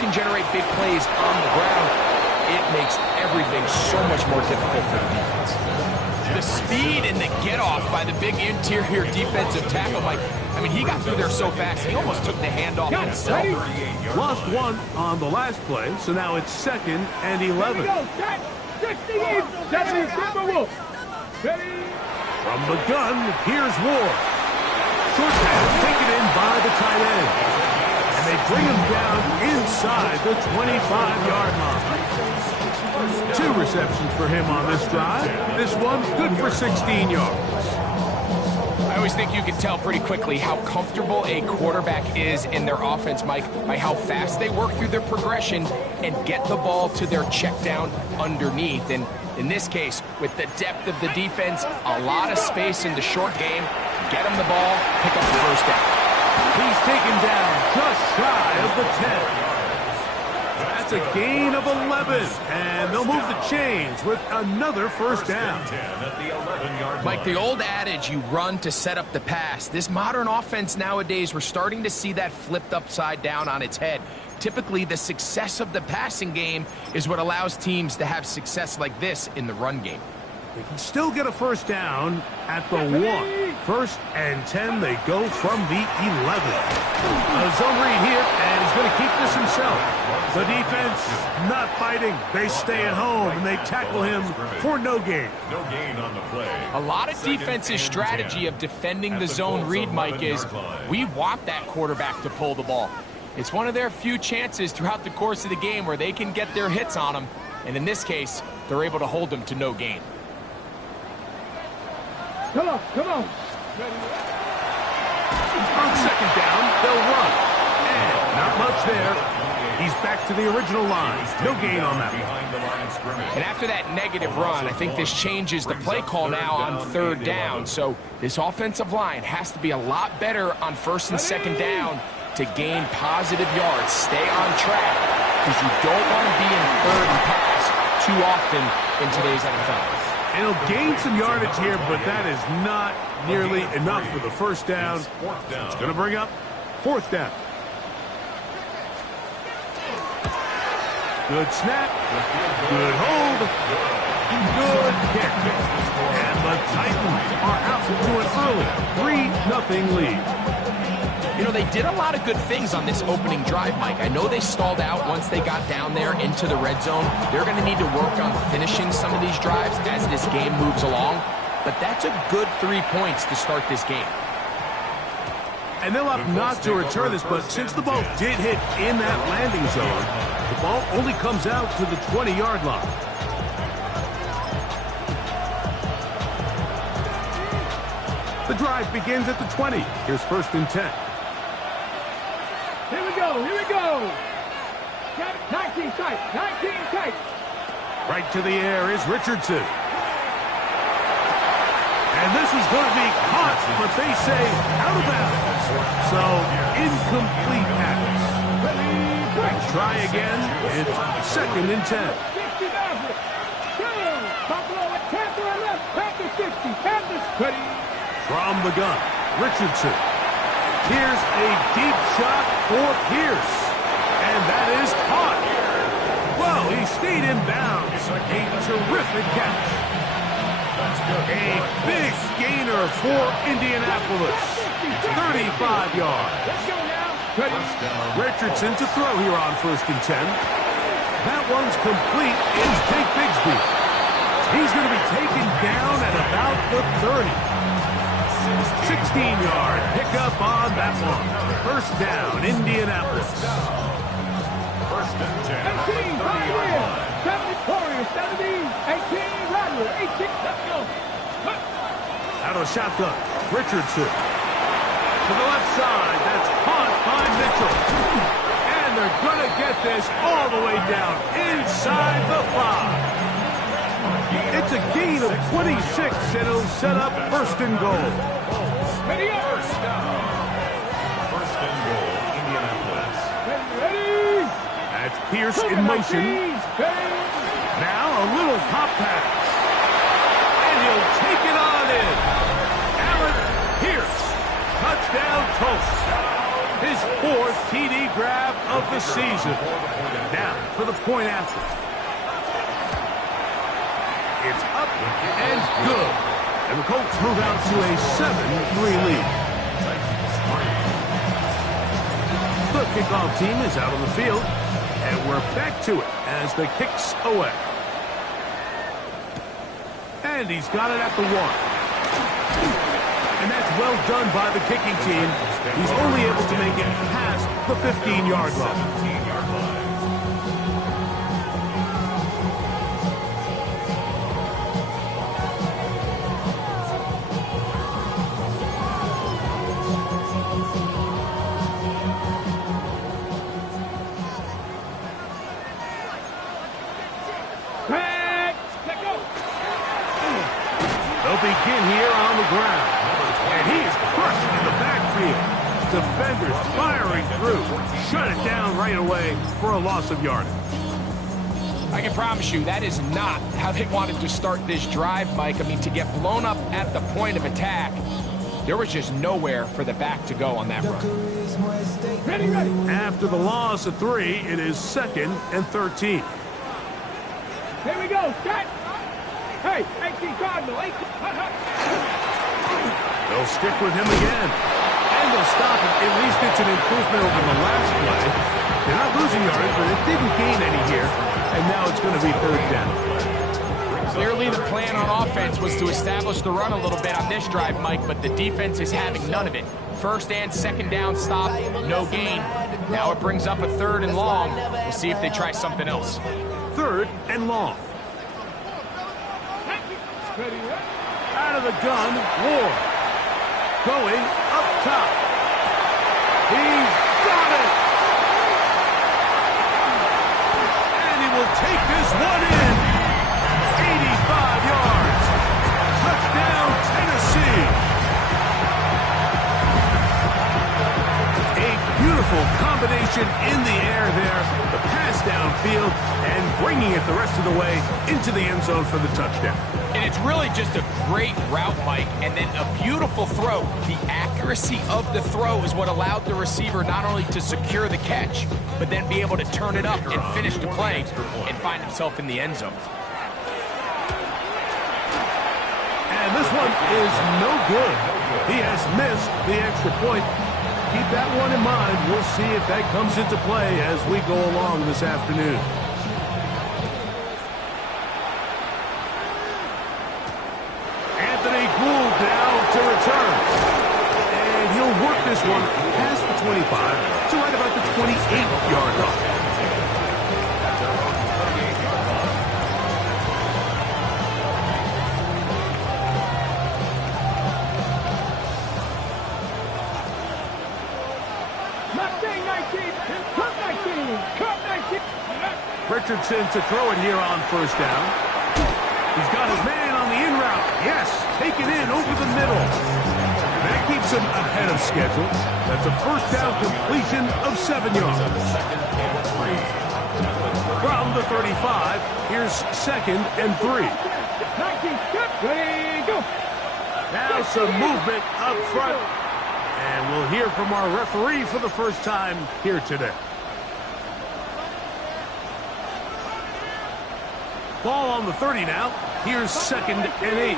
can generate big plays on the ground, it makes everything so much more difficult for the defense. The speed and the get-off by the big interior defensive tackle, Mike, I mean, he got through there so fast, he almost took the handoff himself. Lost one on the last play, so now it's 2nd and 11. From the gun, here's Ward. Short pass taken in by the tight end. And they bring him down inside the 25-yard line. 2 receptions for him on this drive. This one good for 16 yards. I always think you can tell pretty quickly how comfortable a quarterback is in their offense, Mike, by how fast they work through their progression and get the ball to their check down underneath. And in this case, with the depth of the defense, a lot of space in the short game, get him the ball, pick up the first down. He's taken down just shy of the 10. That's a gain of 11, and they'll move the chains with another first down. Mike, the old adage, you run to set up the pass. This modern offense nowadays, we're starting to see that flipped upside down on its head. Typically, the success of the passing game is what allows teams to have success like this in the run game. They can still get a first down at the 1. 1st and 10, they go from the 11. A zone read here, and he's going to keep this himself. The defense not fighting. They stay at home, and they tackle him for no gain. No gain on the play. A lot of defense's strategy of defending the zone read, Mike, is we want that quarterback to pull the ball. It's one of their few chances throughout the course of the game where they can get their hits on him, and in this case, they're able to hold him to no gain. Come on. On 2nd down, they'll run. And not much there. He's back to the original line. No gain on that one. And after that negative run, I think this changes the play call now on 3rd down. So this offensive line has to be a lot better on 1st and 2nd down to gain positive yards. Stay on track, because you don't want to be in 3rd and pass too often in today's NFL. And he'll gain some yardage here, but that is not nearly enough for the first down. It's going to bring up 4th down. Good snap. Good hold. Good kick. And the Titans are out to an early 3-0 lead. You know, they did a lot of good things on this opening drive, Mike. I know they stalled out once they got down there into the red zone. They're going to need to work on finishing some of these drives as this game moves along. But that's a good 3 points to start this game. And they'll opt not to return this, but since the ball did hit in that landing zone, the ball only comes out to the 20-yard line. The drive begins at the 20. Here's 1st and 10. Here we go. 19 tight. Right to the air is Richardson. And this is going to be caught, but they say out of bounds. So, incomplete pass. Try again. It's 2nd and 10. From the gun, Richardson. Here's a deep shot for Pierce. And that is caught. Well, he stayed in bounds. A terrific catch. A big gainer for Indianapolis. 35 yards. Richardson to throw here on 1st and 10. That one's complete. It's Jake Bigsby. He's going to be taken down at about the 30. 16-yard pickup on that one. 1st down, Indianapolis. 1st and 10. 18, 18, Rodgers, 18, let's go. Out of shotgun, Richardson. To the left side, that's caught by Mitchell. And they're going to get this all the way down inside the 5. It's a gain of 26, and it'll set up 1st and goal. First down. 1st and goal, Indianapolis. That's Pierce in motion. Now a little pop pass. And he'll take it on in. Allen Pierce. Touchdown, Colts. His 4th TD grab of the season. Now for the point after. It's up and good. And the Colts move out to a 7-3 lead. The kickoff team is out on the field. And we're back to it as the kick's away. And he's got it at the 1. And that's well done by the kicking team. He's only able to make it past the 15-yard line. Begin here on the ground. And he is crushed in the backfield. Defenders firing through. Shut it down right away for a loss of yardage. I can promise you that is not how they wanted to start this drive, Mike. I mean, to get blown up at the point of attack, there was just nowhere for the back to go on that run. Ready, ready. After the loss of 3, it is 2nd and 13. Here we go. Set. Hey, 18 Cardinal, 18. They'll stick with him again. And they'll stop him. At least it's an improvement over the last play. They're not losing yards, but it didn't gain any here. And now it's going to be 3rd down. Clearly the plan on offense was to establish the run a little bit on this drive, Mike, but the defense is having none of it. 1st and 2nd down stop, no gain. Now it brings up a 3rd and long. We'll see if they try something else. 3rd and long. Out of the gun, Ward. Going up top. He's got it! And he will take this one in. 85 yards. Touchdown, Tennessee. A beautiful combination in the air there. The pass downfield and bringing it the rest of the way into the end zone for the touchdown. And it's really just a great route, Mike, and then a beautiful throw. The accuracy of the throw is what allowed the receiver not only to secure the catch, but then be able to turn it up and finish the play and find himself in the end zone. And this one is no good. He has missed the extra point. Keep that one in mind. We'll see if that comes into play as we go along this afternoon. To return. And he'll work this one past the 25 to right about the 28-yard line. Richardson to throw it here on 1st down. He's got his man on the in route. Yes, take it in over the middle. And that keeps him ahead of schedule. That's a 1st down completion of 7 yards. From the 35, here's 2nd and 3. Now some movement up front. And we'll hear from our referee for the first time here today. Ball on the 30 now. Here's 2nd and 8.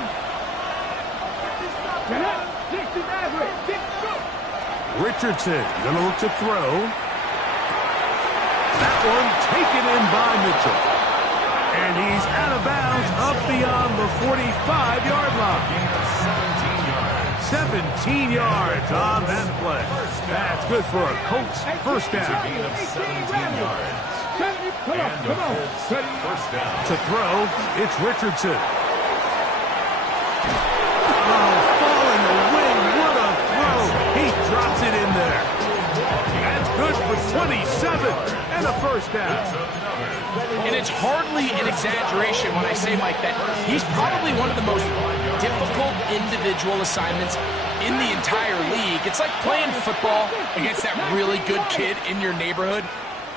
Richardson gonna look to throw. That one taken in by Mitchell. And he's out of bounds up beyond the 45-yard line. 17 yards on that play. That's good for a Colts 1st down. 17 yards. Come on. First down. To throw, it's Richardson. Oh, falling away. What a throw. He drops it in there. That's good for 27 and a 1st down. And it's hardly an exaggeration when I say, Mike, that he's probably one of the most difficult individual assignments in the entire league. It's like playing football against that really good kid in your neighborhood.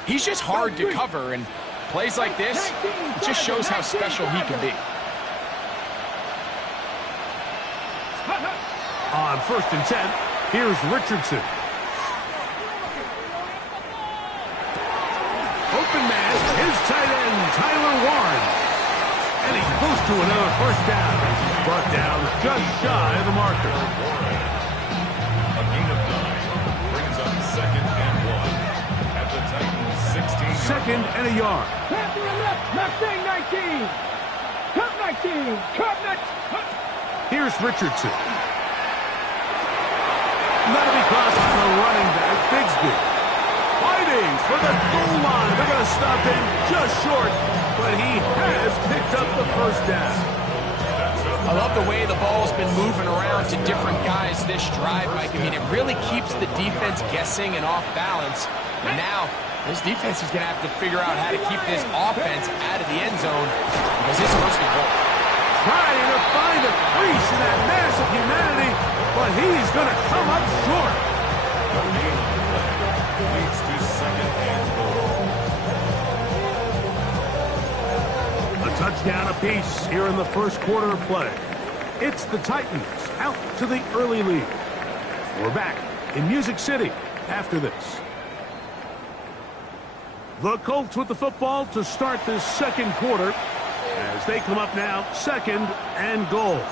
He's just hard to cover, and plays like this, it just shows how special he can be. On 1st and 10, here's Richardson. Open man, his tight end, Tyler Warren. And he's close to another first down. He's brought down just shy of the marker. A gain of 9 brings up 2nd and 1 at the Titans' 16. Second and a yard. Pass to the left thing, 19. Cut 19. Cut 19. Here's Richardson. That'll be crossed by the running back, Bigsby. Fighting for the goal line. They're going to stop him just short, but he has picked up the first down. I love the way the ball's been moving around to different guys this drive, Mike. I mean, it really keeps the defense guessing and off balance. And now, this defense is going to have to figure out how to keep this offense out of the end zone because it's first and goal. Trying to find a crease in that mass of humanity, but he's going to come up short. The gain on the play leads to 2nd and goal. A touchdown apiece here in the first quarter of play. It's the Titans out to the early lead. We're back in Music City after this. The Colts with the football to start this second quarter as they come up now 2nd and goal.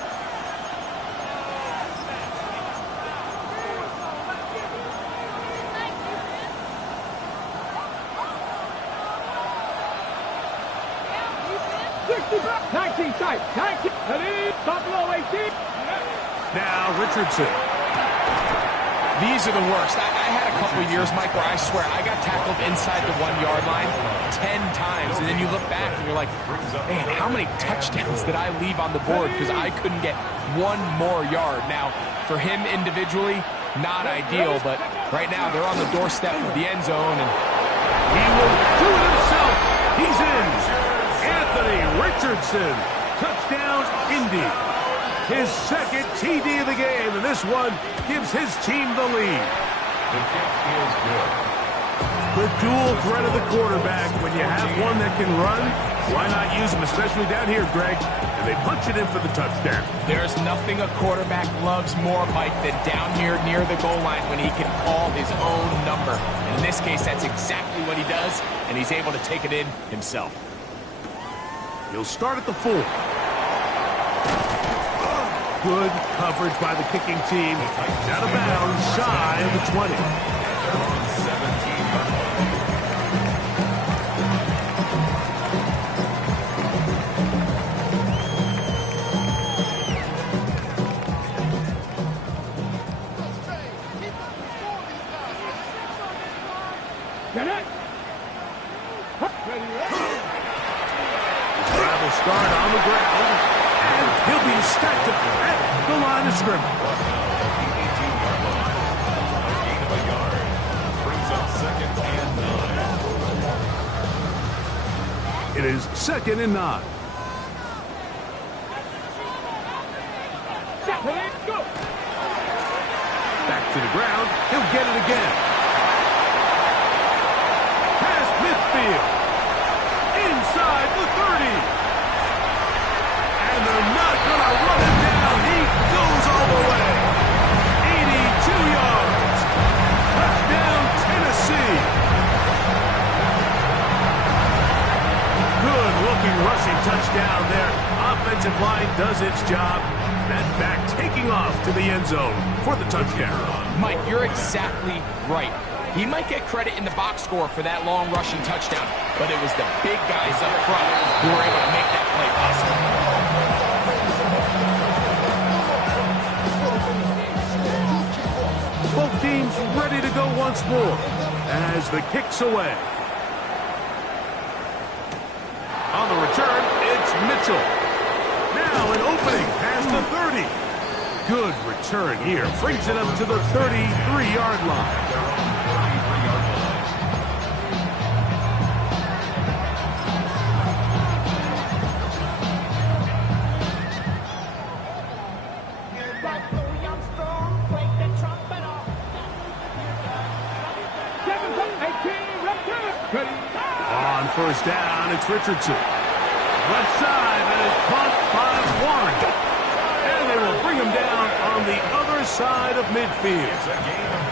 Tight. 19. Buffalo 18. Now Richardson. These are the worst. I had a couple of years, Mike, where I swear I got tackled inside the 1-yard line 10 times, and then you look back and you're like, man, how many touchdowns did I leave on the board because I couldn't get one more yard? Now, for him individually, not ideal, but right now they're on the doorstep of the end zone, and he will do it himself. He's in. Anthony Richardson. Touchdown, Indy. His second TD of the game, and this one gives his team the lead. The kick is good. The dual threat of the quarterback. When you have one that can run, why not use him, especially down here, Greg? And they punch it in for the touchdown. There's nothing a quarterback loves more, Mike, than down here near the goal line when he can call his own number. And in this case, that's exactly what he does, and he's able to take it in himself. He'll start at the 4. Good coverage by the kicking team. Out of bounds, shy of the 20. 17-yard line. Get it. Travel start on the ground. And he'll be stacked up at the line of scrimmage. 18-yard line. A gain of a yard. Brings up 2nd and 9. It is 2nd and 9. Go. Back to the ground. He'll get it again. Past midfield. Inside the 30. And they're not going to run him down. He goes all the way. 82 yards. Touchdown, Tennessee. Good-looking rushing touchdown there. Offensive line does its job. That back taking off to the end zone for the touchdown. Mike, you're exactly right. He might get credit in the box score for that long rushing touchdown, but it was the big guys up front who were able to make that play possible. Both teams ready to go once more as the kick's away. On the return, it's Mitchell. Now an opening past the 30. Good return here. Brings it up to the 33-yard line. On first down, it's Richardson. Left side, that is caught by Warren. And they will bring him down on the other side of midfield. It's a gain of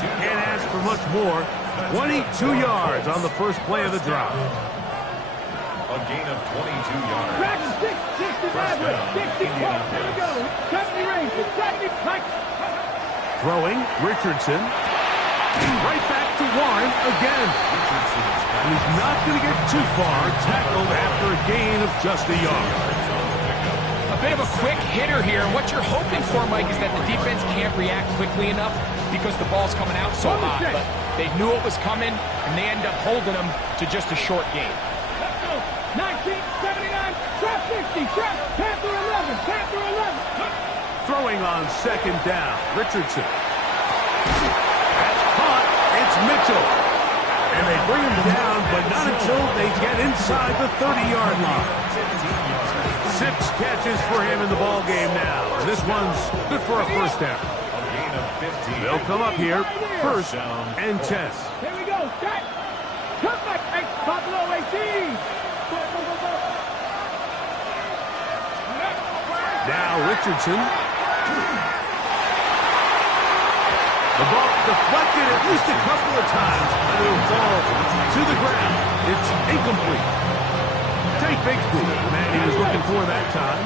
22. Can't ask for much more 22 yards on the first play of the drive. A gain of 22 yards. Track 65 with 60 points. Here we go. 70 range. 70 points. Throwing, Richardson. Right back to Warren again. And he's not going to get too far, tackled after a gain of just a yard. A bit of a quick hitter here. What you're hoping for, Mike, is that the defense can't react quickly enough because the ball's coming out so hot. But they knew it was coming, and they end up holding them to just a short gain. Let's go. 1979. Trap 60. Trap. Panther 11. Panther 11. Throwing on second down, Richardson. That's caught. It's Mitchell. And they bring him down, but not until they get inside the 30-yard line. 6 catches for him in the ball game now. And this one's good for a first down. They'll come up here, first and 10. Here we go. Shot. Come back. Hey, Buffalo 18. Now Richardson. The ball deflected at least a couple of times, but it'll fall to the ground. It's incomplete. Take Bigsby, the man he was looking for that time.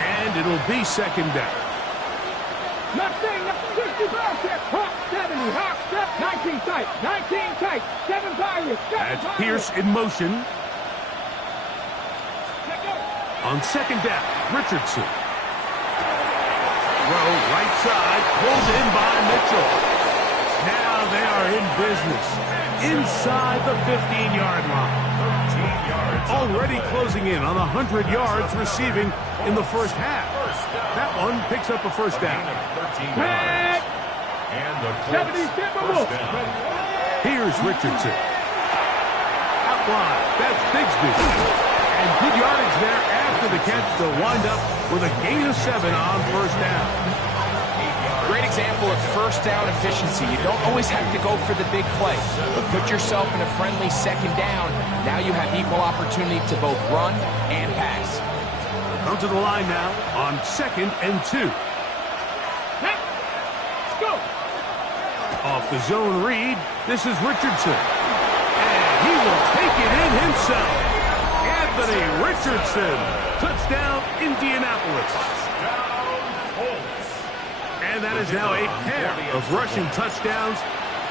And it'll be second down. Nothing. 65 step. Hawk 70. Hawk step. 19 tight. 19 tight. 7 Pirates. That's Pierce in motion. On second down, Richardson. Throw right side, pulled in by Mitchell. Now they are in business. Inside the 15-yard line. Already closing in on 100 yards receiving in the first half. That one picks up a first down. And the 70 first down. Here's Richardson. Out wide, that's Bigsby. And good yardage there after the catch to wind up with a gain of 7 on first down. Great example of first down efficiency. You don't always have to go for the big play, but put yourself in a friendly second down. Now you have equal opportunity to both run and pass. Come to the line now on second and 2. Let's go. Off the zone read, this is Richardson. And he will take it in himself. Anthony Richardson. Touchdown, Indianapolis. And that is now a pair of rushing touchdowns.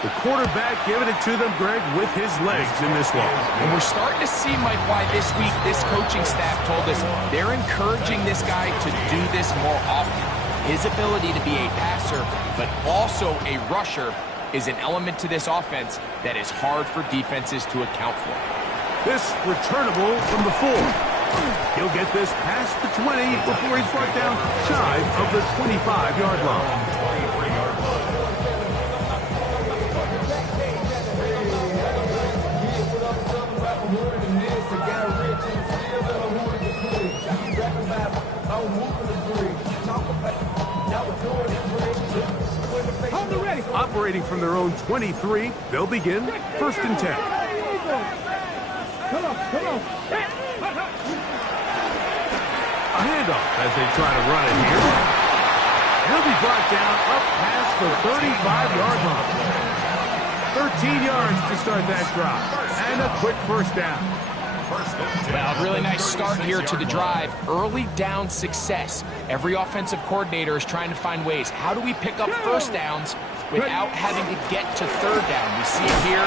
The quarterback giving it to them, Greg, with his legs in this one. And we're starting to see, Mike, why this week this coaching staff told us they're encouraging this guy to do this more often. His ability to be a passer, but also a rusher, is an element to this offense that is hard for defenses to account for. This returnable from the 4. He'll get this past the 20 before he's brought down shy of the 25-yard line. Operating from their own 23, they'll begin first and 10. Come on. A handoff as they try to run it here. He'll be brought down up past the 35-yard line. 13 yards to start that drive. And a quick first down. Well, really nice start here to the drive. Early down success. Every offensive coordinator is trying to find ways. How do we pick up first downs without having to get to third down? We see it here.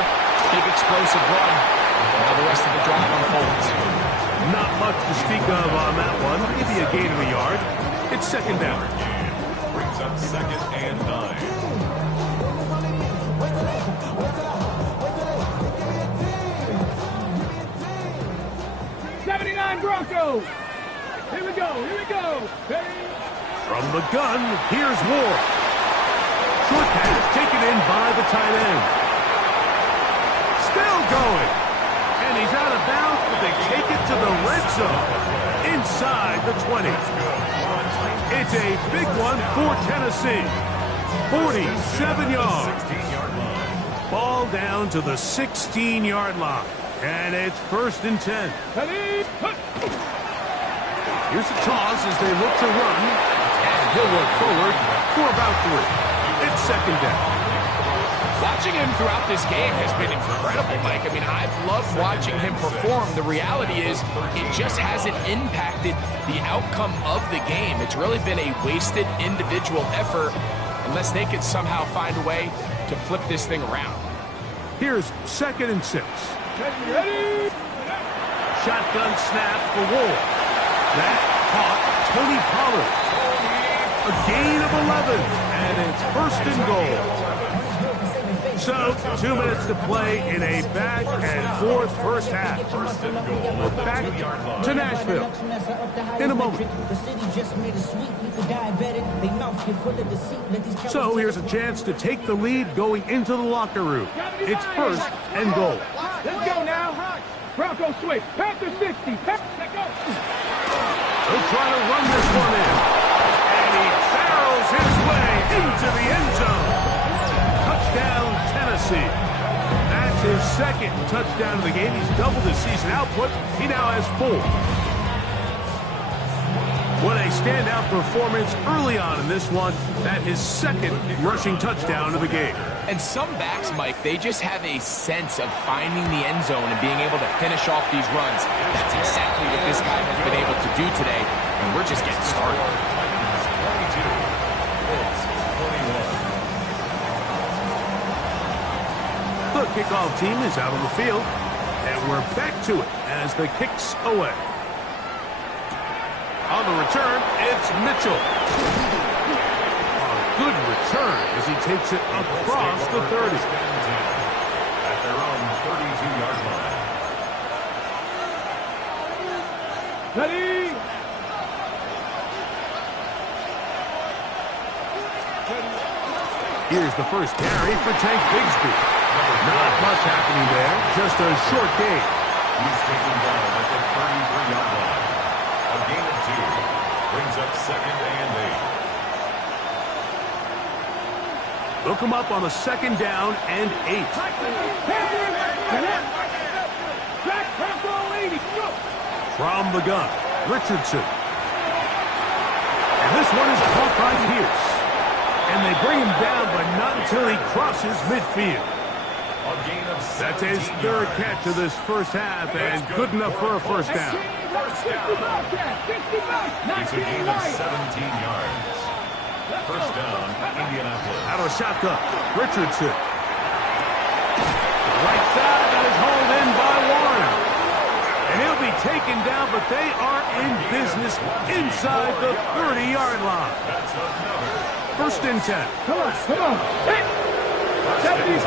Big explosive run. Now the rest of the drive unfolds. Not much to speak of on that one. Maybe a gain of a yard. It's second down. Brings up second and 9. 79 Broncos. Here we go. From the gun, here's Ward. Short pass taken in by the tight end. Still going. And he's out of bounds, but they take it to the red zone. Inside the 20. It's a big one for Tennessee. 47 yards. Ball down to the 16-yard line. And it's first and 10. Here's the toss as they look to run. And he'll work forward for about 3. It's second down. Watching him throughout this game has been incredible, Mike. I mean, I've loved watching him perform. The reality is it just hasn't impacted the outcome of the game. It's really been a wasted individual effort unless they could somehow find a way to flip this thing around. Here's 2nd and 6. Ready? Shotgun snap for Ward. That caught Tony Pollard. A gain of 11, and it's 1st and goal. So, 2 minutes to play in a back-and-forth first half. We're back to Nashville in a moment. So, here's a chance to take the lead going into the locker room. It's 1st and goal. Let's go now. Bronco switch. Panther 60. Let's go. He'll try to run this one in. And he barrels his way into the end zone. Touchdown, Tennessee. That's his 2nd touchdown of the game. He's doubled his season output. He now has 4. What a standout performance early on in this one. That his 2nd rushing touchdown of the game. And some backs, Mike, they just have a sense of finding the end zone and being able to finish off these runs. That's exactly what this guy has been able to do today, and we're just getting started. The kickoff team is out on the field, and we're back to it as the kick's away. On the return, it's Mitchell. Good return as he takes it across the 30. At their own 32-yard line. Ready? Here's the first carry for Tank Bigsby. Not much happening there, just a short gain. He's taken down at the 33-yard line. A gain of 2 brings up 2nd and 8. They'll come up on a 2nd down and 8. From the gun, Richardson. And this one is caught by Pierce. And they bring him down, but not until he crosses midfield. A gain of 17 That's his 3rd catch of this first half, and good enough for a first down. It's a gain of 17 yards. First down, Indianapolis. Out of shotgun, Richardson. Right side, that is hauled in by Warren. And he'll be taken down, but they are in business inside the 30-yard line. That's another. 1st and 10. Come on, come on. Hey! 70's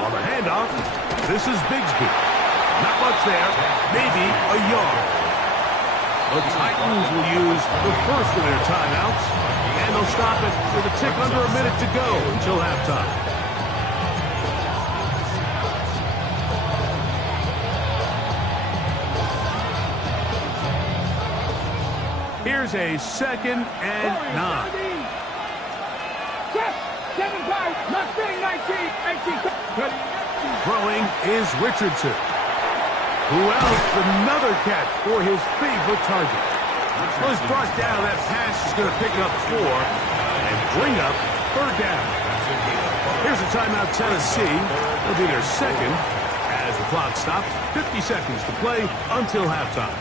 On the handoff, this is Bigsby. Not much there, maybe a yard. The Titans will use the first of their timeouts, and they'll stop it with a tick under a minute to go until halftime. Here's a 2nd and 9. 7 times, not fitting 19. Throwing is Richardson. Who else? Another catch for his favorite target. Well, he's brought down. That pass is going to pick up 4 and bring up 3rd down. Here's a timeout, Tennessee. It'll be their 2nd as the clock stops. 50 seconds to play until halftime.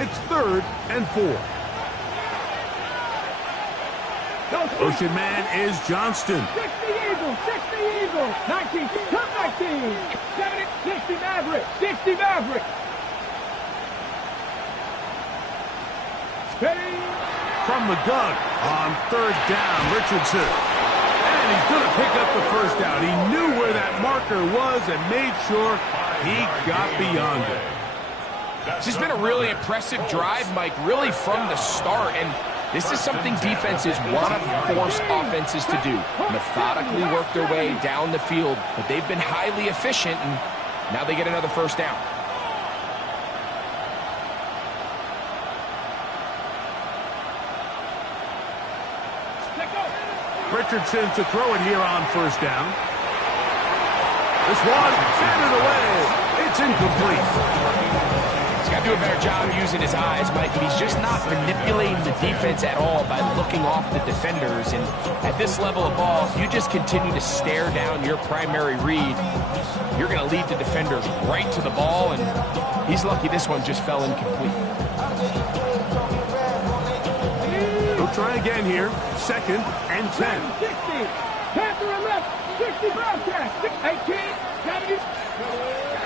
It's 3rd and 4. Ocean man is Johnston. 60 Eagles, 60 Eagles. 19, come 19. 70, 60 Maverick, 60 Maverick. Steady. From the gun on 3rd down, Richardson. And he's going to pick up the first down. He knew where that marker was and made sure he got beyond it. This has been a really impressive drive, Mike, really from the start. And this is something defenses want to force offenses to do. Methodically work their way down the field, but they've been highly efficient, and now they get another first down. Richardson to throw it here on 1st down. This one, batted away. It's incomplete. He's got got to do a better job using his eyes, Mike. And he's just not manipulating the defense at all by looking off the defenders. And at this level of ball, if you just continue to stare down your primary read, you're going to lead the defender right to the ball. And he's lucky this one just fell incomplete. We'll try again here. 2nd and 10. 60. Pass to the left. 60 broadcast. 18. 70.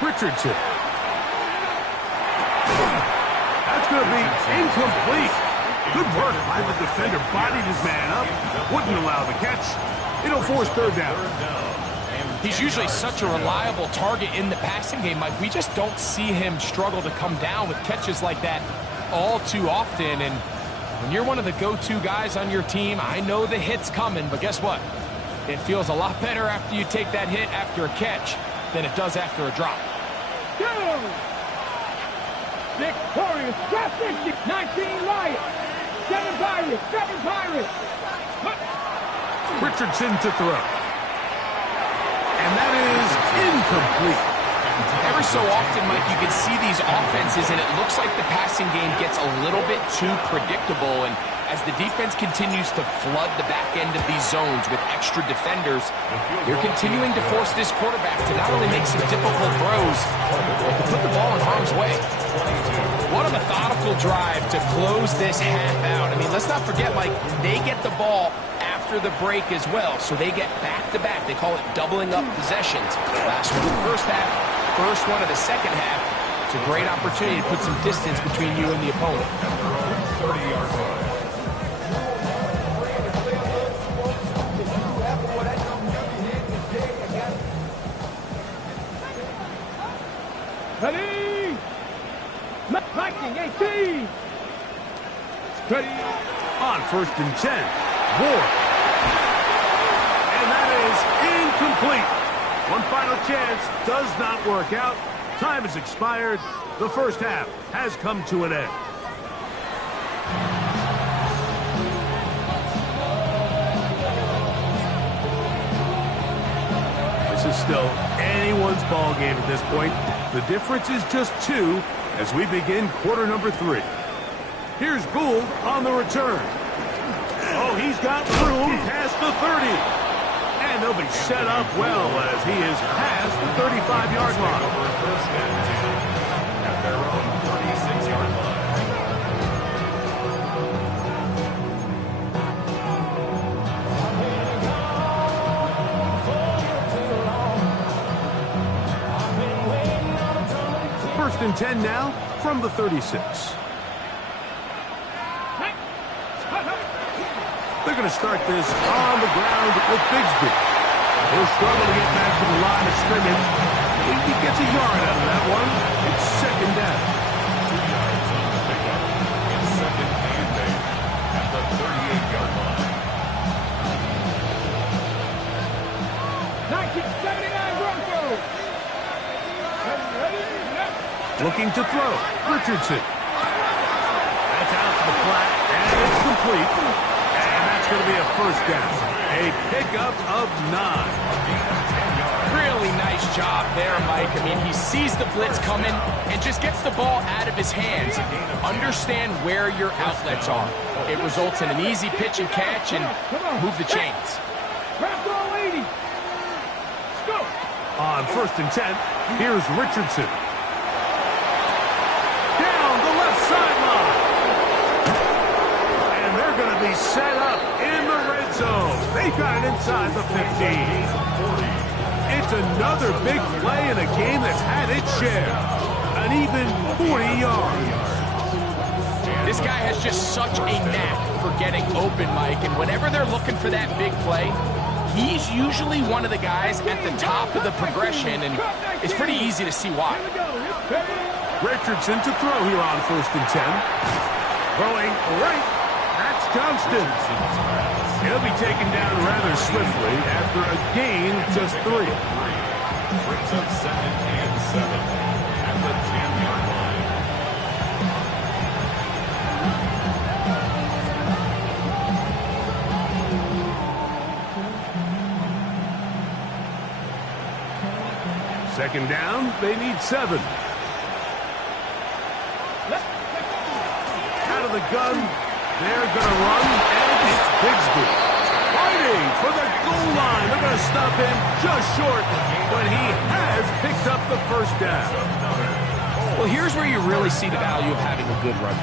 Richardson. That's going to be incomplete. Good work by the defender. Bodied his man up. Wouldn't allow the catch. It'll force 3rd down. He's usually such a reliable target in the passing game, Mike. We just don't see him struggle to come down with catches like that all too often. And when you're one of the go-to guys on your team, I know the hit's coming, but guess what? It feels a lot better after you take that hit after a catch than it does after a drop. Go! Victorious. Got 50. 19 Lions. 7 Pirates. 7 Pirates. Richardson to throw. And that is incomplete. Every so often, Mike, you can see these offenses, and it looks like the passing game gets a little bit too predictable. And as the defense continues to flood the back end of these zones with extra defenders, you're continuing to force this quarterback to not only make some difficult throws, but to put the ball in harm's way. What a methodical drive to close this half out. I mean, let's not forget, Mike, they get the ball after the break as well, so they get back-to-back. They call it doubling up possessions. Last one of the first half, first one of the second half. It's a great opportunity to put some distance between you and the opponent. 30-yard line. Ready? Viking 18. Ready? On 1st and 10. Ward. And that is incomplete. One final chance does not work out. Time has expired. The first half has come to an end. This is still anyone's ball game at this point. The difference is just 2 as we begin quarter number 3. Here's Gould on the return. Oh, he's got room past the 30. And they'll be set up well as he is past the 35-yard line. First and 10 at their own 36-yard line. First and 10 now from the 36. They're going to start this on the ground with Bigsby. He'll struggle to get back to the line of scrimmage. He gets a yard out of that one. It's 2nd down. 2 yards on the pickup. It's 2nd and 8 at the 38-yard line. 1979 Broncos. Ready? Looking to throw. Richardson. That's out to the flat, and it's complete. And that's going to be a first down. A pickup of 9. Really nice job there, Mike. I mean, he sees the blitz coming and just gets the ball out of his hands. Understand where your outlets are. It results in an easy pitch and catch and move the chains. Press all 80. Go. On 1st and 10, here's Richardson. Down the left sideline. And they're going to be set up in the red zone. They got it inside the 15. It's another big play in a game that's had its share. An even 40 yards. This guy has just such a knack for getting open, Mike, and whenever they're looking for that big play, he's usually one of the guys at the top of the progression, and it's pretty easy to see why. Richardson to throw here on 1st and 10. Throwing right. That's Johnston. He'll be taken down rather swiftly after a gain of just 3. Brings up 2nd and 7 at the 10-yard line. Second down, they need 7. the gun. They're going to run, and it's Bigsby. Fighting for the goal line. They're going to stop him just short, but he has picked up the first down. Well, here's where you really see the value of having a good run.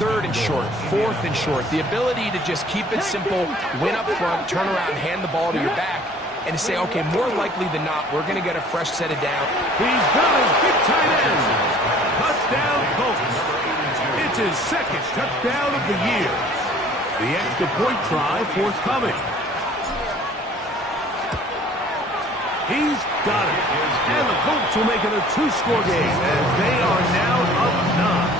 3rd and short, 4th and short. The ability to just keep it simple, win up front, turn around, hand the ball to your back, and to say, okay, more likely than not, we're going to get a fresh set of down. He's got his big tight end. Touchdown, Colts. It's his 2nd touchdown of the year. The extra point try forthcoming. He's got it. And the Colts will make it a 2-score game as they are now up 9.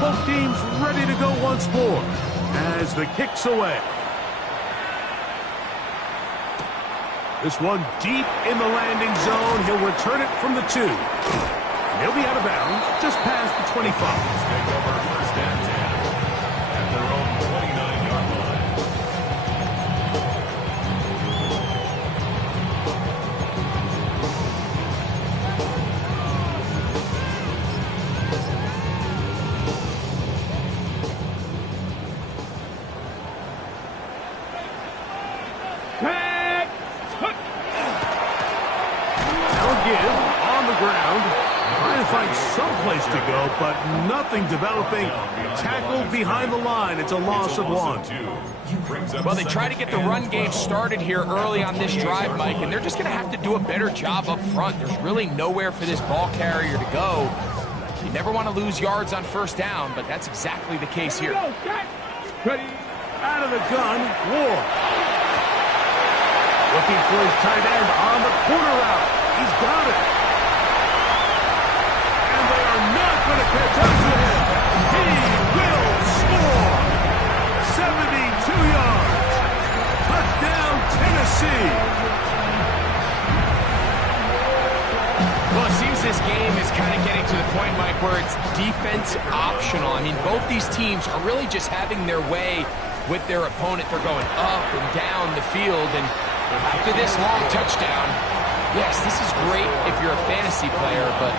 Both teams ready to go once more as the kick's away. This one deep in the landing zone. He'll return it from the 2. And he'll be out of bounds just past the 25. Take over 1st and 10 at their own 29-yard line. Someplace to go, but nothing developing. Tackled behind the line. It's a loss of 1. Well, they try to get the run game started here early on this drive, Mike, and they're just going to have to do a better job up front. There's really nowhere for this ball carrier to go. You never want to lose yards on 1st down, but that's exactly the case here. Out of the gun, Ward. Looking for his tight end on the corner route. He's got it. Going to catch up to him. He will score. 72 yards. Touchdown, Tennessee. Well, it seems this game is kind of getting to the point, Mike, where it's defense optional. I mean, both these teams are really just having their way with their opponent. They're going up and down the field, and after this long touchdown, yes, this is great if you're a fantasy player, but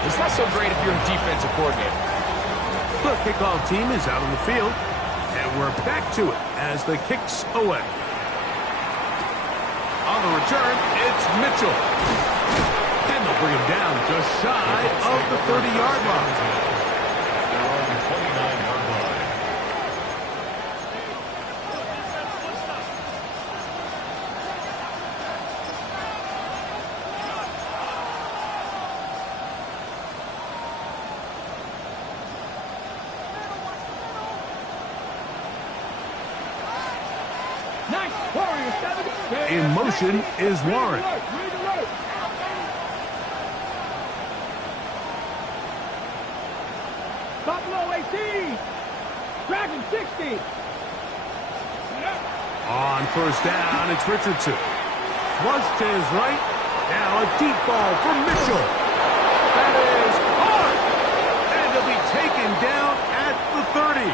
it's not so great if you're a defensive coordinator. The kickoff team is out on the field, and we're back to it as the kick's away. On the return, it's Mitchell. And they'll bring him down just shy of the 30-yard line. They're on the 29-yard line. In motion is Warren. Buffalo 18. Dragon 60. On 1st down, it's Richardson. Flush to his right. Now a deep ball for Mitchell. That is hard. And he'll be taken down at the 30.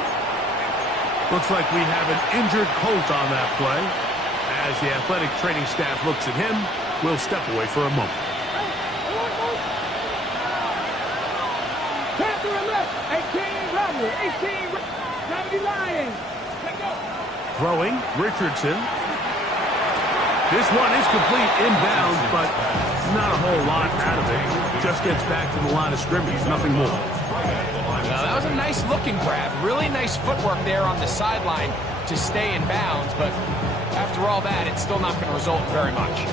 Looks like we have an injured Colt on that play. As the athletic training staff looks at him, we'll step away for a moment. Panther left. 18 Rebel. 18 70 Lions. Throwing, Richardson. This one is complete inbounds, but not a whole lot out of it. Just gets back to the line of scrimmage, nothing more. That was a nice looking grab. Really nice footwork there on the sideline to stay in bounds, but after all that, it's still not going to result in very much.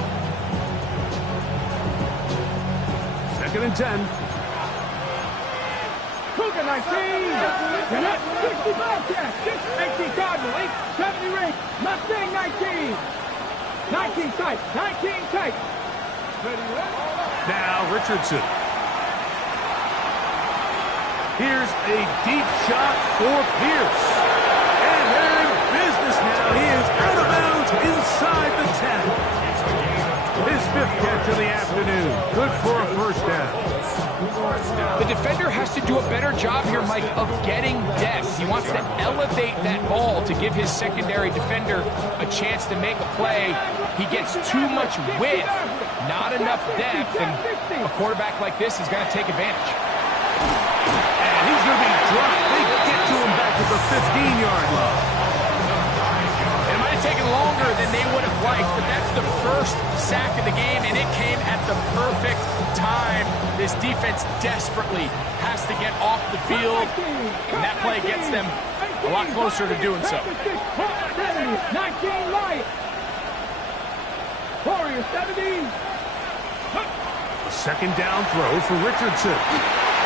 2nd and 10. Cougar 19. 60 Bobcat. 18 Cardinal. 70 Ring. Mustang 19. 19 tight. 19 tight. Now Richardson. Here's a deep shot for Pierce. And they're in business now. He is out of bounds inside the 10. His 5th catch of the afternoon. Good for a 1st down. The defender has to do a better job here, Mike, of getting depth. He wants to elevate that ball to give his secondary defender a chance to make a play. He gets too much width not enough depth, and a quarterback like this is going to take advantage. And he's going to be dropped. They get to him back at the 15-yard line. It might have taken longer than they would have liked, but that's the first sack of the game, and it came at the perfect time. This defense desperately has to get off the field, and that play gets them a lot closer to doing so. 19 Lions. Warriors 70. A second down throw for Richardson.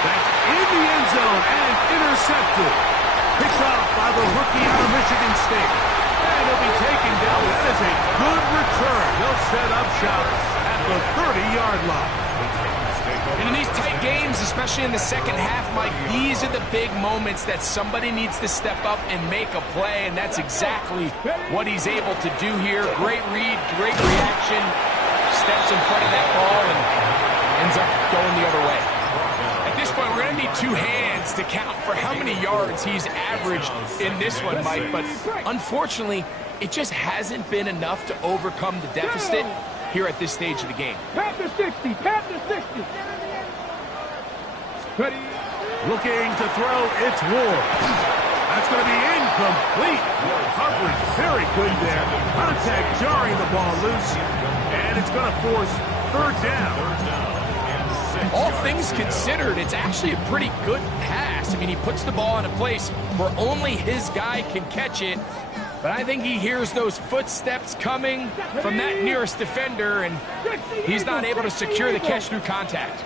That's in the end zone and intercepted. Picked off by the rookie out of Michigan State. And he'll be taken down. That is a good return. They'll set up shop at the 30-yard line. And in these tight games, especially in the second half, Mike, these are the big moments that somebody needs to step up and make a play, and that's exactly what he's able to do here. Great read, great reaction, steps in front of that ball and ends up going the other way. At this point, we're going to need two hands to count for how many yards he's averaged in this one, Mike, but unfortunately, it just hasn't been enough to overcome the deficit here at this stage of the game. Tap to 60, tap to 60. Ready. Looking to throw, it's Ward. That's going to be incomplete. Coverage very good there. Contact jarring the ball loose, and it's going to force third down. All things considered, it's actually a pretty good pass. I mean, he puts the ball in a place where only his guy can catch it. But I think he hears those footsteps coming from that nearest defender, and he's not able to secure the catch through contact.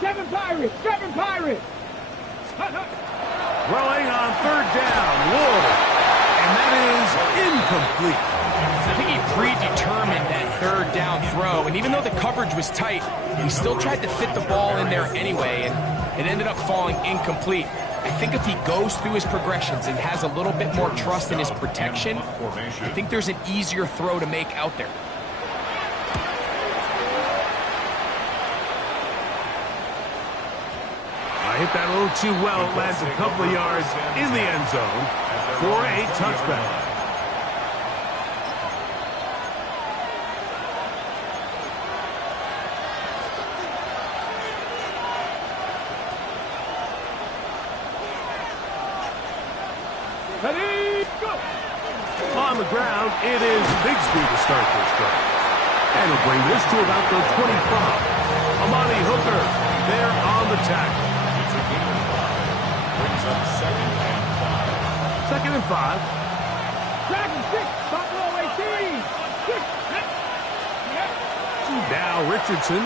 7 Pirates, 7 Pirates. Throwing on third down, Ward. And that is incomplete. I think he predetermined that third down throw, and even though the coverage was tight, he still tried to fit the ball in there anyway, and it ended up falling incomplete. I think if he goes through his progressions and has a little bit more trust in his protection, I think there's an easier throw to make out there. Hit that a little too well. It lands a couple of yards in the end zone for a touchback. Ready, go. On the ground, it is Bigsby to start this drive. And he'll bring this to about the 25. Amani Hooker there on the tackle. Second and 5. Dragon 6, Buffalo 18. Now Richardson.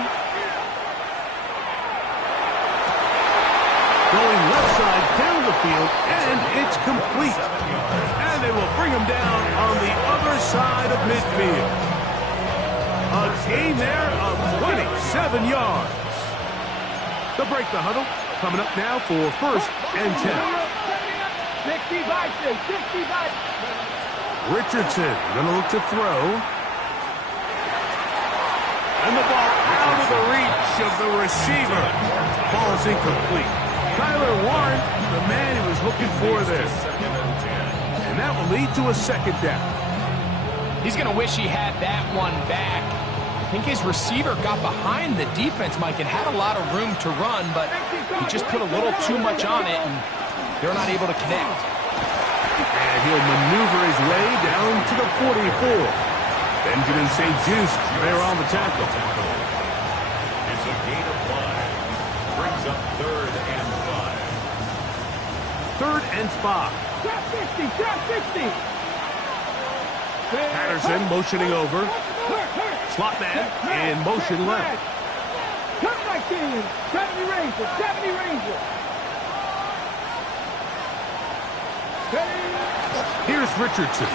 Going left side down the field, and it's complete. And they will bring him down on the other side of midfield. A gain there of 27 yards. They'll break the huddle. Coming up now for first and 10. 60 Vikings, 60 Vikings. Richardson going to look to throw. And the ball out of the reach of the receiver. Ball's incomplete. Tyler Warren, the man he was looking for there. And that will lead to a second down. He's going to wish he had that one back. I think his receiver got behind the defense, Mike, and had a lot of room to run, but he just put a little too much on it, and they're not able to connect. And he'll maneuver his way down to the 44. Benjamin St. Just there on the tackle. It's a gain of 5. Brings up third and 5. Third and 5. Drop 60, drop 60. Patterson motioning over. Slot man in motion left. Come back in. 70 Rangers, 70 Rangers. Here's Richardson.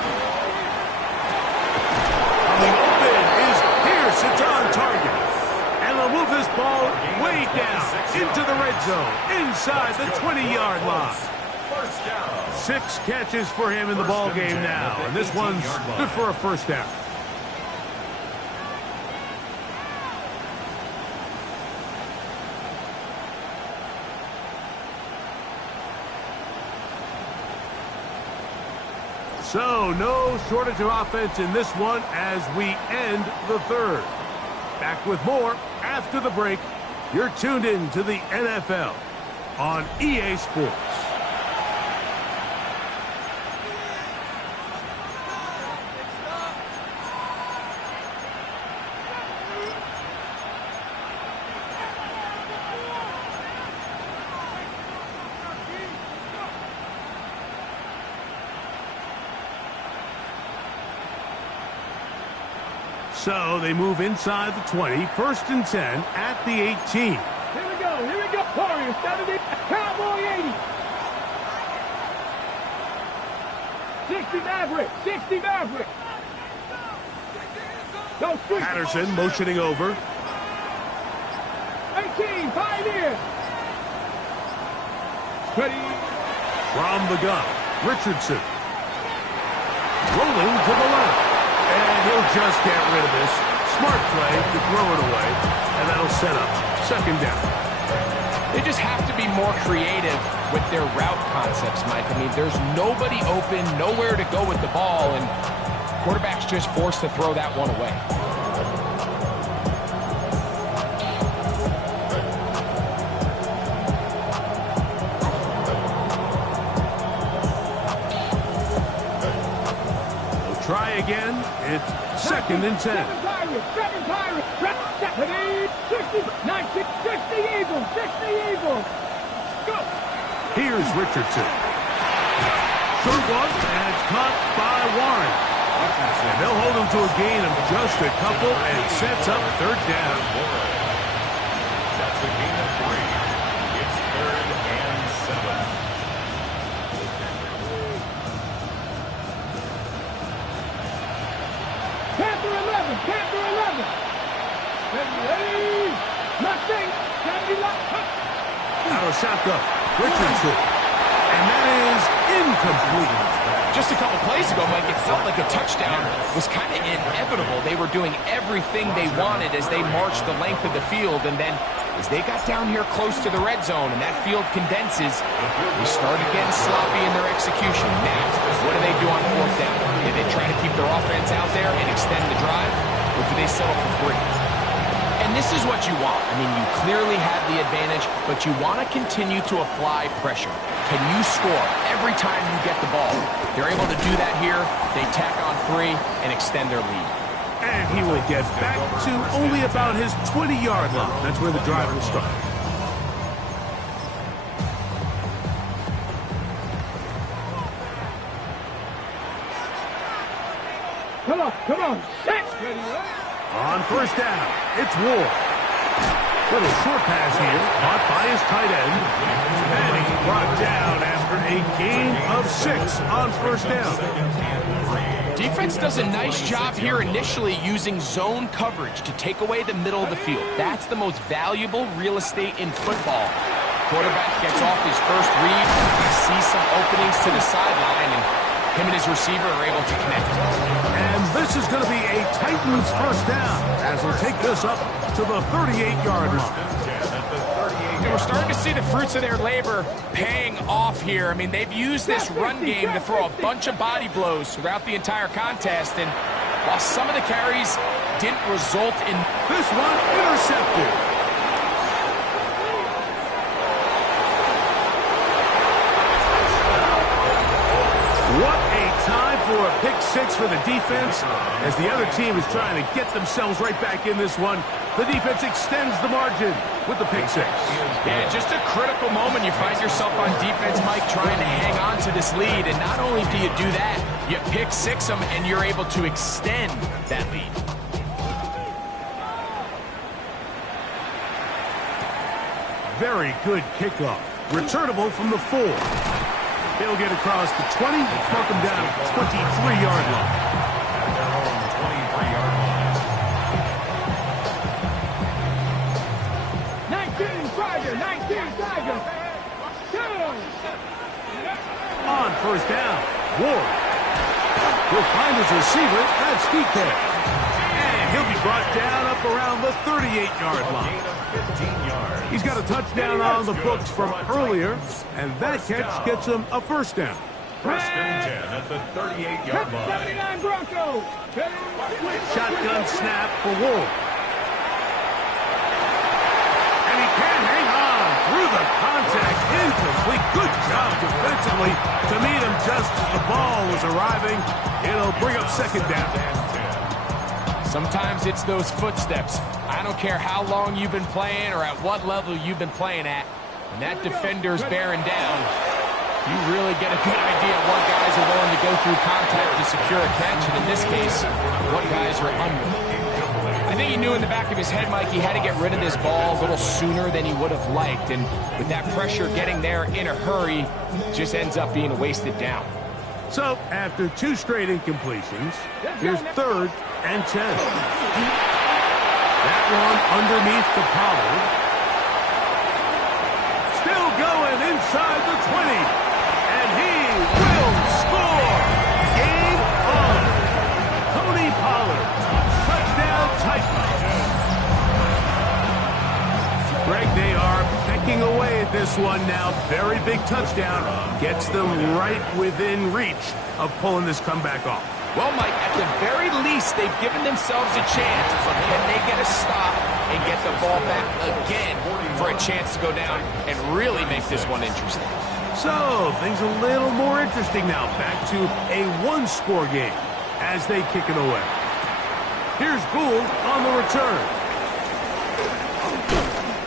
Coming open is Pierce. It's on target. And they'll move this ball way down into the red zone, inside the 20-yard line. 6 catches for him in the ball game now, and this one's good for a first down. So, no shortage of offense in this one as we end the third. Back with more after the break. You're tuned in to the NFL on EA Sports. So they move inside the 20, 1st and 10 at the 18. Here we go, Warriors 70, Cowboy 80. 60 Maverick, 60 Maverick. Go street. Patterson motioning over. 18, Pioneer. Ready. From the gun, Richardson. Rolling to the left. And he'll just get rid of this. Smart play to throw it away. And that'll set up 2nd down. They just have to be more creative with their route concepts, Mike. I mean, there's nobody open, nowhere to go with the ball, and quarterback's just forced to throw that one away. Try again. It's 2nd and 10. 7 Pirates, 60, 90, 60 Eagles, 60 Eagles. Go. Here's Richardson. Short one, and it's caught by Warren. And they'll hold him to a gain of just a couple and sets up 3rd down. That's a gain of 3. It's 3rd and 7. Panther 11. Ready. Nothing. Out of shotgun, Richardson. And that is incomplete. Just a couple plays ago, Mike, it felt like a touchdown was kind of inevitable. They were doing everything they wanted as they marched the length of the field, and then as they got down here close to the red zone and that field condenses, they started getting sloppy in their execution. Now, what do they do on 4th down? Do they try to keep their offense out there and extend the drive, or do they settle for 3? And this is what you want. I mean, you clearly have the advantage, but you want to continue to apply pressure. Can you score every time you get the ball? They're able to do that here. They tack on 3 and extend their lead. And he will get back to only about his 20-yard line. That's where the drive will start. Come on. Set. On 1st down, it's Ward. Little short pass here, caught by his tight end. And he's brought down after a gain of 6 on 1st down. Defense does a nice job here initially using zone coverage to take away the middle of the field. That's the most valuable real estate in football. Quarterback gets off his first read. He sees some openings to the sideline, and him and his receiver are able to connect. And this is going to be a Titans 1st down as we'll take this up to the 38-yard line. And we're starting to see the fruits of their labor paying off here. I mean, they've used this run game to throw a bunch of body blows throughout the entire contest, and while some of the carries didn't result in... This one intercepted. What a time for a pick 6 for the defense. As the other team is trying to get themselves right back in this one, the defense extends the margin with the pick 6. Yeah, just a critical moment. You find yourself on defense, Mike, trying to hang on to this lead. And not only do you do that, you pick 6 them, and you're able to extend that lead. Very good kickoff. Returnable from the 4. He'll get across the 20, mark him down at the 23-yard line. At their own 23-yard line. 19 Tiger. On 1st down, Ward will find his receiver. That's DK. And he'll be brought down up around the 38-yard line. 15 yards. He's got a touchdown on the books from earlier, and that catch gets him a 1st down. First and 10 at the 38-yard line. 79 Broncos. Shotgun snap for Wolf. And he can't hang on through the contact. Incomplete. Good job defensively to meet him just as the ball was arriving. It'll bring up second down. Sometimes it's those footsteps. I don't care how long you've been playing or at what level you've been playing at. When that defender's bearing down, you really get a good idea of what guys are willing to go through contact to secure a catch, and in this case, what guys are unwilling. I think he knew in the back of his head, Mike, he had to get rid of this ball a little sooner than he would have liked, and with that pressure getting there in a hurry, just ends up being a wasted down. So, after 2 straight incompletions, here's 3rd and 10. That one underneath the Pollard. Still going inside the 20. And he will score. Game on. Tony Pollard. Touchdown Titans. Greg, they are pecking away at this one now. Very big touchdown. Gets them right within reach of pulling this comeback off. Well, Mike, at the very least, they've given themselves a chance, but can they get a stop and get the ball back again for a chance to go down and really make this one interesting? So, things a little more interesting now. Back to a 1-score game as they kick it away. Here's Gould on the return.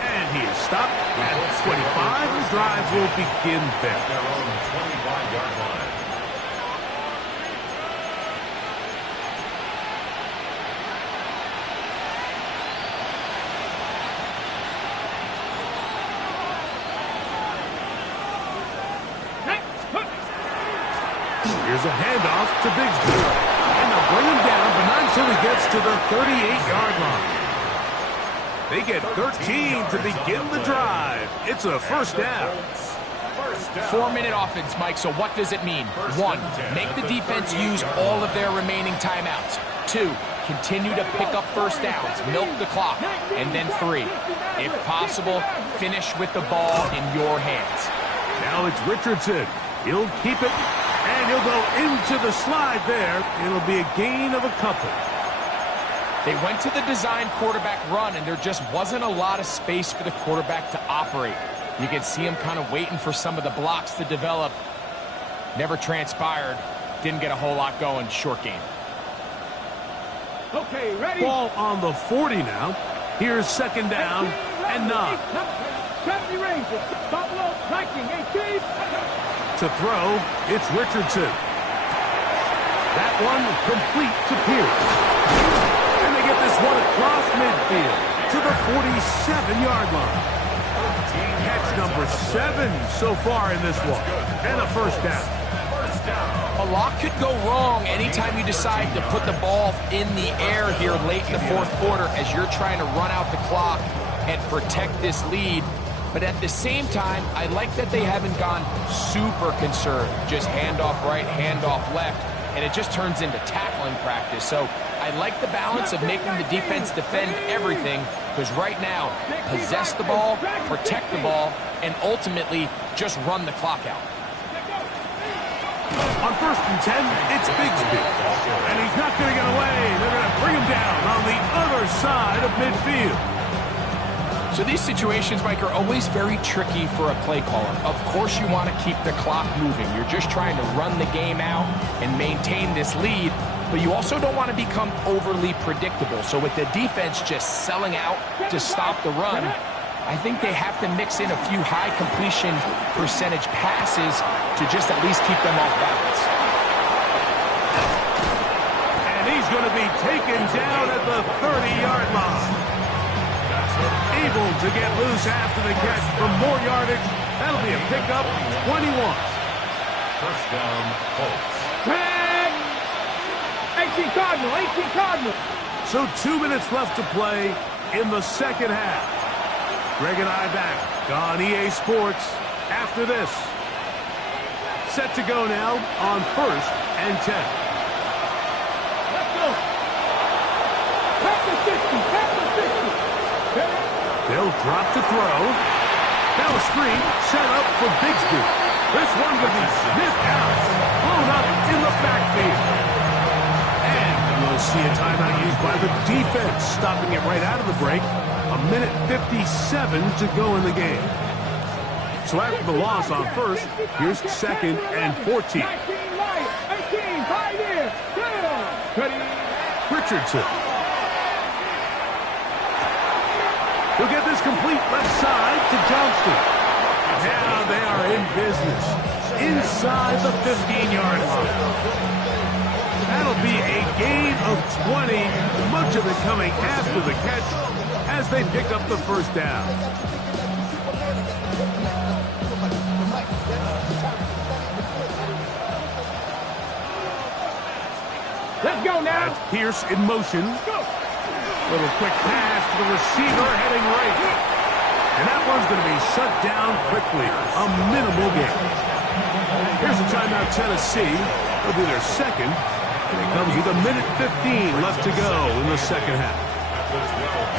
And he is stopped at 25. The drive will begin there. Their own 25-yard line. Here's a handoff to Bigsby. And they'll bring him down, but not until he gets to the 38-yard line. They get 13 to begin the drive. It's a first down. 4-minute offense, Mike, so what does it mean? 1, make the defense use all of their remaining timeouts. 2, continue to pick up first downs, milk the clock. And then 3, if possible, finish with the ball in your hands. Now it's Richardson. He'll keep it. And he'll go into the slide there. It'll be a gain of a couple. They went to the design quarterback run, and there just wasn't a lot of space for the quarterback to operate. You can see him kind of waiting for some of the blocks to develop. Never transpired. Didn't get a whole lot going. Short game. Okay, ready? Ball on the 40 now. Here's second down and 9. 70 Rangers. Buffalo Viking 18. To throw, it's Richardson. That one complete to Pierce. And they get this one across midfield to the 47-yard line. Catch number 7 so far in this one. And a first down. A lot could go wrong anytime you decide to put the ball in the air here late in the 4th quarter as you're trying to run out the clock and protect this lead. But at the same time, I like that they haven't gone super conserved. Just handoff right, handoff left, and it just turns into tackling practice. So I like the balance of making the defense defend everything, because right now, possess the ball, protect the ball, and ultimately just run the clock out. On 1st and 10, it's Bigsby. And he's not going to get away. They're going to bring him down on the other side of midfield. So these situations, Mike, are always very tricky for a play caller. Of course you want to keep the clock moving. You're just trying to run the game out and maintain this lead, but you also don't want to become overly predictable. So with the defense just selling out to stop the run, I think they have to mix in a few high completion percentage passes to just at least keep them off balance. And he's going to be taken down at the 30-yard line. Able to get loose after the catch for more yardage. That'll be a pickup, 21. First down, Colts. 18 Cardinal, 18 Cardinal. So 2 minutes left to play in the second half. Greg and I back on EA Sports after this. Set to go now on 1st and 10. Let's go. Back to 60, back to 60. They'll drop to throw. Now a screen set up for Bigsby. This one will be sniffed out. in the backfield. And we'll see a timeout used by the defense, stopping it right out of the break. 1:57 to go in the game. So after the loss on first, here's 2nd and 14. 19 right, 18, 5 here, ready. Richardson. He'll get this complete left side to Johnston. Now they are in business inside the 15-yard line. That'll be a gain of 20, much of it coming after the catch as they pick up the first down. Let's go now. That's Pierce in motion. Little quick pass to the receiver heading right. And that one's going to be shut down quickly. A minimal gain. Here's a timeout, Tennessee. It'll be their second. And it comes with 1:15 left to go in the second half.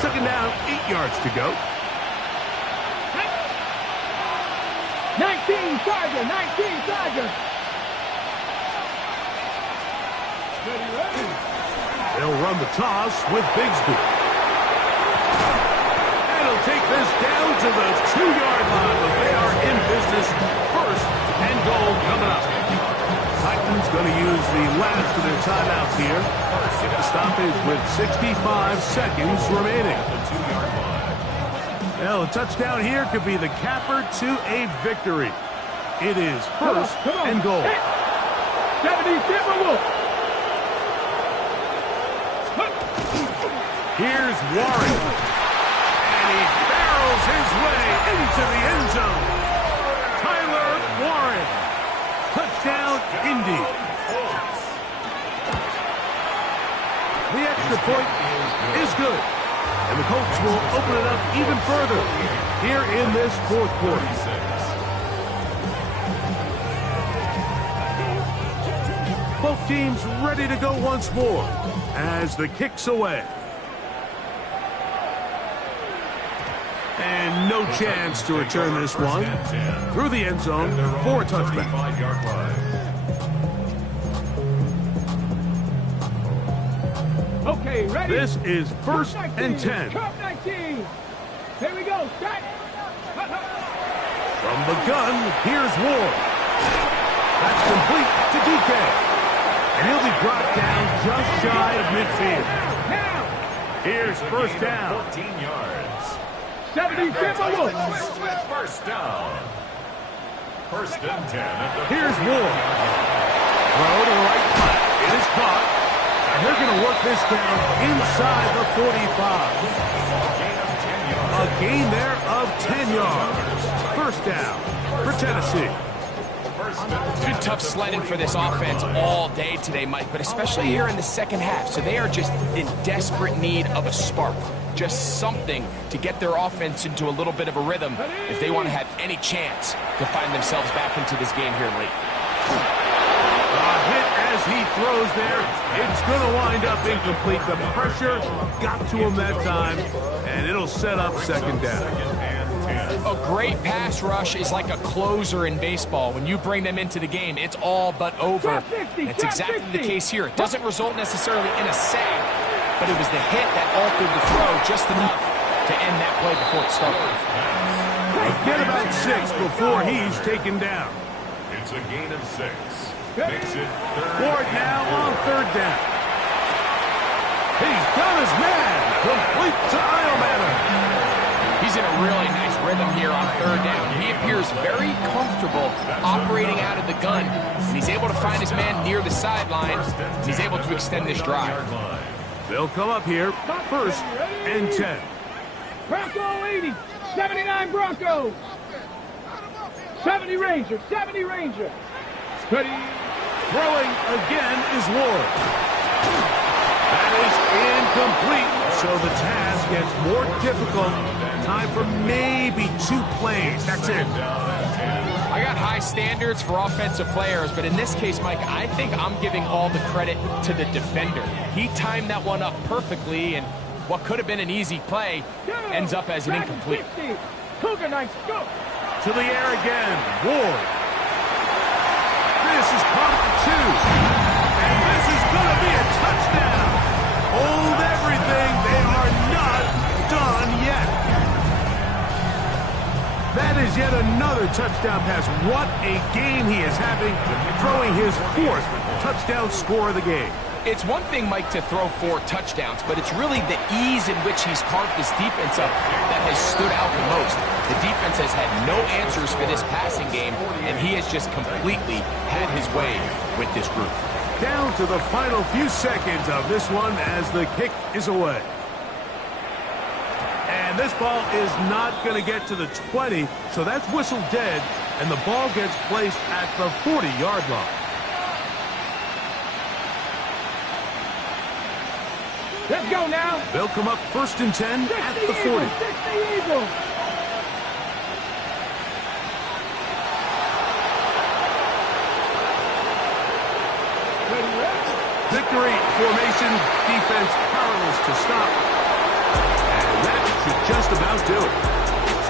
Second down, 8 yards to go. 19 Charger, 19 Charger. They'll run the toss with Bigsby. And he'll take this down to the 2-yard line, but they are in business. First and goal coming up. Titans going to use the last of their timeouts here. Get the stoppage with 65 seconds remaining. Well, a touchdown here could be the capper to a victory. It is first and goal. 70 Timberwolves. Here's Warren. And he barrels his way into the end zone. Tyler Warren. Touchdown, Indy. The extra point is good. And the Colts will open it up even further here in this fourth quarter. Both teams ready to go once more as the kick's away. And no chance to return this one through the end zone for a touchback. Okay, ready? This is first and 10. Cup 19. Here we go. Start. From the gun, here's Ward. That's complete to DK. And he'll be brought down just shy of midfield. Now. Here's first down. 14 yards. 70 Timberwolves. First down. First and 10. Here's Ward. Throw to the right flat. It is caught. And they're going to work this down inside the 45. A gain there of 10 yards. First down for Tennessee. It's been tough sledding for this offense all day today, Mike, but especially here in the second half. So they are just in desperate need of a spark. Just something to get their offense into a little bit of a rhythm if they want to have any chance to find themselves back into this game here late. A hit as he throws there. It's going to wind up incomplete. The pressure got to him that time, and it'll set up second down. A great pass rush is like a closer in baseball. When you bring them into the game, it's all but over. That's exactly the case here. It doesn't result necessarily in a sack, but it was the hit that altered the throw just enough to end that play before it started. Get about 6 before he's taken down. It's a gain of 6. Makes it third. Ward now on third down. He's got his man. Complete to Iomatter. He's in a really nice rhythm here on third down. He appears very comfortable operating out of the gun, and he's able to find his man near the sideline, and he's able to extend this drive. They'll come up here first and 10. Bronco 80. 79 Broncos. 70 Ranger. 70 Ranger. Ready. Throwing again is Ward. That is incomplete. So the task gets more difficult. Time for maybe 2 plays. That's it. I got high standards for offensive players, but in this case, Mike, I think I'm giving all the credit to the defender. He timed that one up perfectly, and what could have been an easy play ends up as an incomplete. Cougar Knights, go. To the air again. Ward. This is caught for 2. is yet another touchdown pass. What a game he is having, throwing his 4th touchdown score of the game. It's one thing, Mike, to throw 4 touchdowns, but it's really the ease in which he's carved this defense up that has stood out the most. The defense has had no answers for this passing game, and he has just completely had his way with this group. Down to the final few seconds of this one as the kick is away. And this ball is not going to get to the 20, so that's whistled dead, and the ball gets placed at the 40-yard line. Let's go now. They'll come up 1st and 10 at the 40. 60 Eagles. Victory formation, defense powerless to stop. And that should just about do it.